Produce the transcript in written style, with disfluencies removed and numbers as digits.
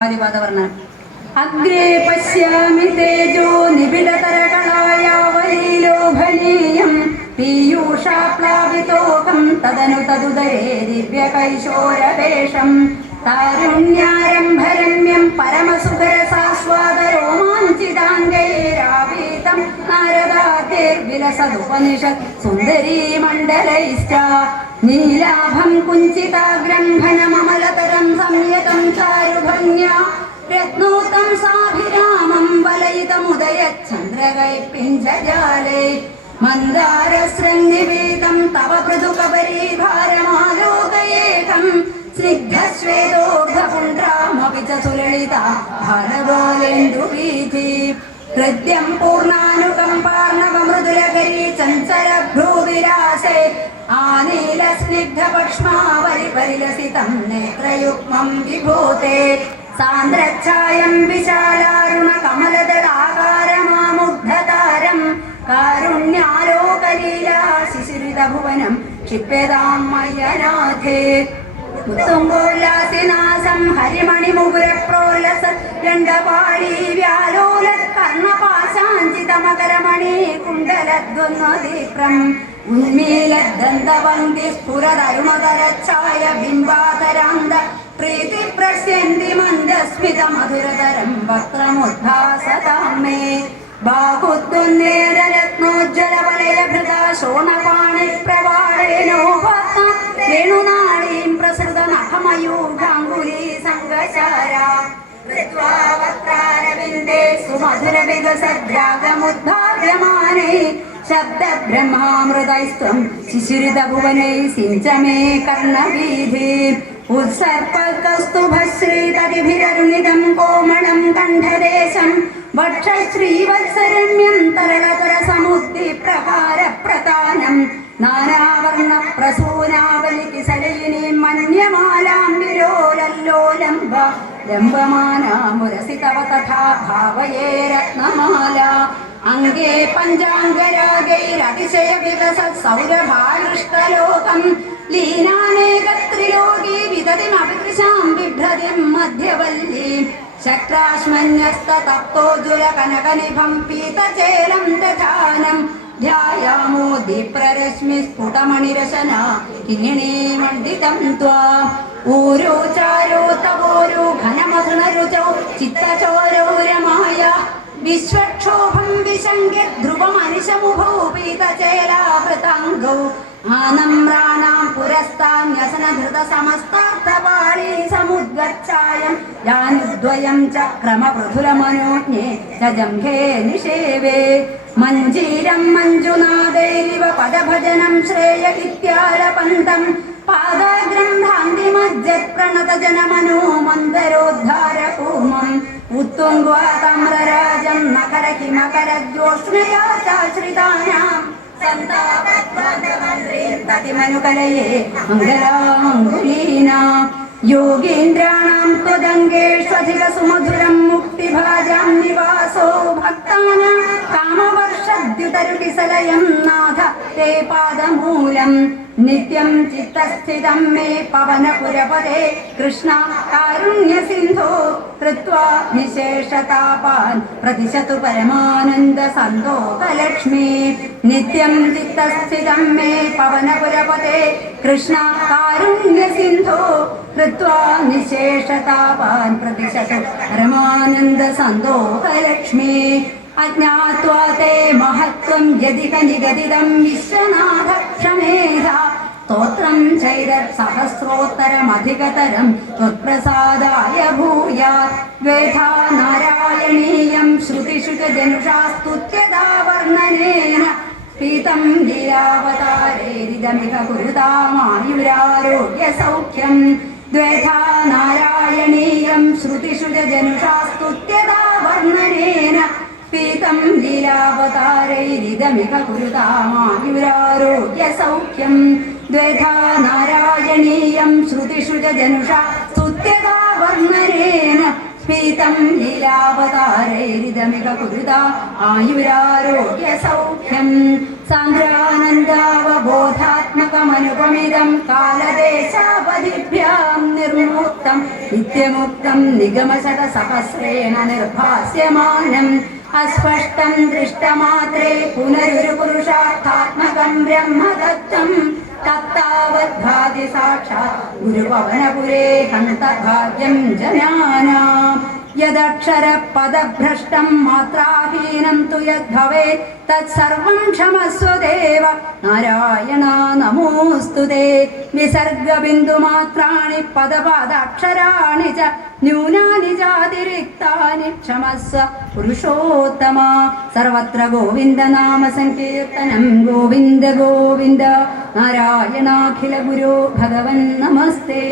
वर्णनम् अग्रे पश्यामि तेजो निबिडतरकलायावलीलोभनीयं पीयूषाप्लावितोकं तदनु तदुदरे दिव्यकैशोरवेशं तारुण्यारम्भरम्यं परमसुखरसास्वादरोमाञ्चिताङ्गैरावीतं नारदाद्यैर्विलसदुपनिषत् सुन्दरीमण्डलैश्च नीलाभं कुञ्चिताग्रं घनममलतरं संयतं चारुभङ्ग्या रत्नोत्तं साभिरामं वलयितमुदयच्चन्द्रगैः मन्दारसृन्निवेदं तव मृदुकबरीभारमालोकयेकं स्निग्धश्वेतोर्धपुण्ड्रामपि च सुललिता भालबालेन्दुवीथि हृद्यं पूर्णानुकम्पार्णवमृदुलकरी चञ्चलभ्रूविरासे आनीलस्निग्धपक्ष्मावलिपरिलसितं नेत्रयुग्मं विभूते सान्द्रच्छायं विशालारुणकमलदलाकारमामुग्धतारं कारुण्यालोकलीला शिशिरितभुवनं क्षिप्यतां मय्यनाथे उत्तुङ्गोल्लासिनासं हरिमणिमुकुरप्रोल्लस दण्डपाळी व्यालोलत्कर्णपाशाञ्चितमकरमणि कुण्डलद्वन्द्वदीप्रम् उन्मीलद्दन्तवङ्गिस्फुरदरुणतरच्छाय बिम्बातरान्द प्रीतिप्रस्यन्ति मन्दस्मितमधुरतरं वक्त्रमुद्भासतां मे बाहुद्वन्देररत्नोज्ज्वलवलयभृता शोणपाणिप्रवाळेनोपात्ता वेणुनाडीं प्रसृतनखमयूखाङ्गुली सङ्गचारा कृत्वा वक्त्रारविन्दे सुमधुरविगसद्रागमुद्भाव्यमाने शब्दब्रह्मामृतैस्त्वं शिशिरितभुवनैः सिञ्च मे कर्णवीधि उत्सर्पकस्तुभश्रीतटिभिररुणितं कोमलं कण्ठदेशं वक्षश्रीवत्सरम्यं तरलतरसमुद्दिप्रकारप्रतानं नानावर्णप्रसूनावलिकिसलयिनीं मन्यमालां विलोलल्लोलम्ब लम्बमानामुरसि तव तथा भावये रत्नमाला अङ्गे पञ्चाङ्गरागैरतिशयविकसत्सौरभालृष्टलोकं लीनानेकत्रिलोकी विदतिमभिकृशां बिभ्रतिं मध्यवल्लीं शक्राश्मन्यस्ततप्तोज्ज्वलकनकनिभं पीतचेलं दधानं ध्यायामो दीप्ररश्मिस्फुटमणिरशना किङ्गिणीमण्डितं त्वा ऊरो चारो तवोरो घनमसृणरुचौ चित्तचोरो रमाया विश्वक्षोभं विशङ्क्य ध्रुवमनिशमुभौ पीतचेलावृताङ्गौ आनम्राणां पुरस्तान्यसनधृतसमस्तार्थपाळी समुद्गच्छायं जानुद्वयं चक्रमपृथुलमनोज्ञे च जङ्घे निषेवे मञ्जीरं मञ्जुनादैरिव पदभजनं श्रेय इत्यालपन्तं पादाग्रं भान्तिमज्जत्प्रणतजनमनो मन्दरोद्धारकूमम् उत्तुङ्गवाताम्रराजं नखरकिमकरज्योत्स्नया चाश्रितानां सन्तापद्वादमन्त्रीं मङ्गलाङ्गुलीना योगीन्द्राणां त्वदङ्गेष्वधिकसुमधुरं मुक्तिभाजां निवासो भक्तानां कामवर्षद्युतरुटिसलयं नाथ ते पादमूलम् नित्यं चित्तस्थितं मे पवनपुरपदे कृष्ण कारुण्यसिन्धो कृत्वा निशेषतापान् प्रतिशतु परमानन्दसन्तोकलक्ष्मी नित्यं चित्तस्थितं मे पवनपुरपदे कृष्ण कारुण्यसिन्धो कृत्वा निशेषतापान् प्रतिशतु परमानन्दसन्तोकलक्ष्मी अज्ञात्वा ते महत्त्वं यदिक निगदितं विश्वनाथ क्षमेधा स्तोत्रं चैरत्सहस्रोत्तरमधिकतरं त्वत्प्रसादाय भूयात् द्वेधा नारायणीयं श्रुतिषु च जनुषा स्तुत्यदा वर्णनेन पीतं लीलावतारेरिदमिह कुरुतामायुरारोग्यसौख्यं द्वेधा नारायणीयं श्रुतिषु च जनुषा स्तुत्यदा वर्णनेन पीतं लीलावतारैरिदमिह कुरुतामायुरारोग्यसौख्यं द्वेधा नारायणीयं श्रुतिषु च जनुषा स्तुत्यदा वर्णनेन पीतं സഹിതം ലീലാവതാരൈരിതമിക കുരുത ആയുരാരോഗ്യ സൗഖ്യം സാന്ദ്രാനന്ദാവബോധാത്മകമനുപമിതം കാലദേശാവധിഭ്യാം നിർമുക്തം നിത്യമുക്തം നിഗമശതസഹസ്രേണ നിർഭാസ്യമാനം അസ്പഷ്ടം ദൃഷ്ടമാത്രേ പുനരൊരു പുരുഷാർത്ഥാത്മകം ബ്രഹ്മതത്വം തത്താവദ്ഭാതി സാക്ഷാത് ഗുരുപവനപുരേ ഹന്തഭാഗ്യം ജനാനാം യദക്ഷരപദഭ്രഷ്ടം മാത്രാഹീനം തു യദ്ഭവേത് തത്സർവം ക്ഷമസ്വദേവ നാരായണ നമോസ്തുതേ വിസർഗബിന്ദുമാത്രാണി പദപാദാക്ഷരാണി ച ന്യൂനാനി ചാതിരിക്താനി ക്ഷമസ്വ പുരുഷോത്തമ സർവത്ര ഗോവിന്ദ നാമ സങ്കീർത്തനം ഗോവിന്ദ ഗോവിന്ദ നാരായണാഖില ഗുരോ ഭഗവൻ നമസ്തേ.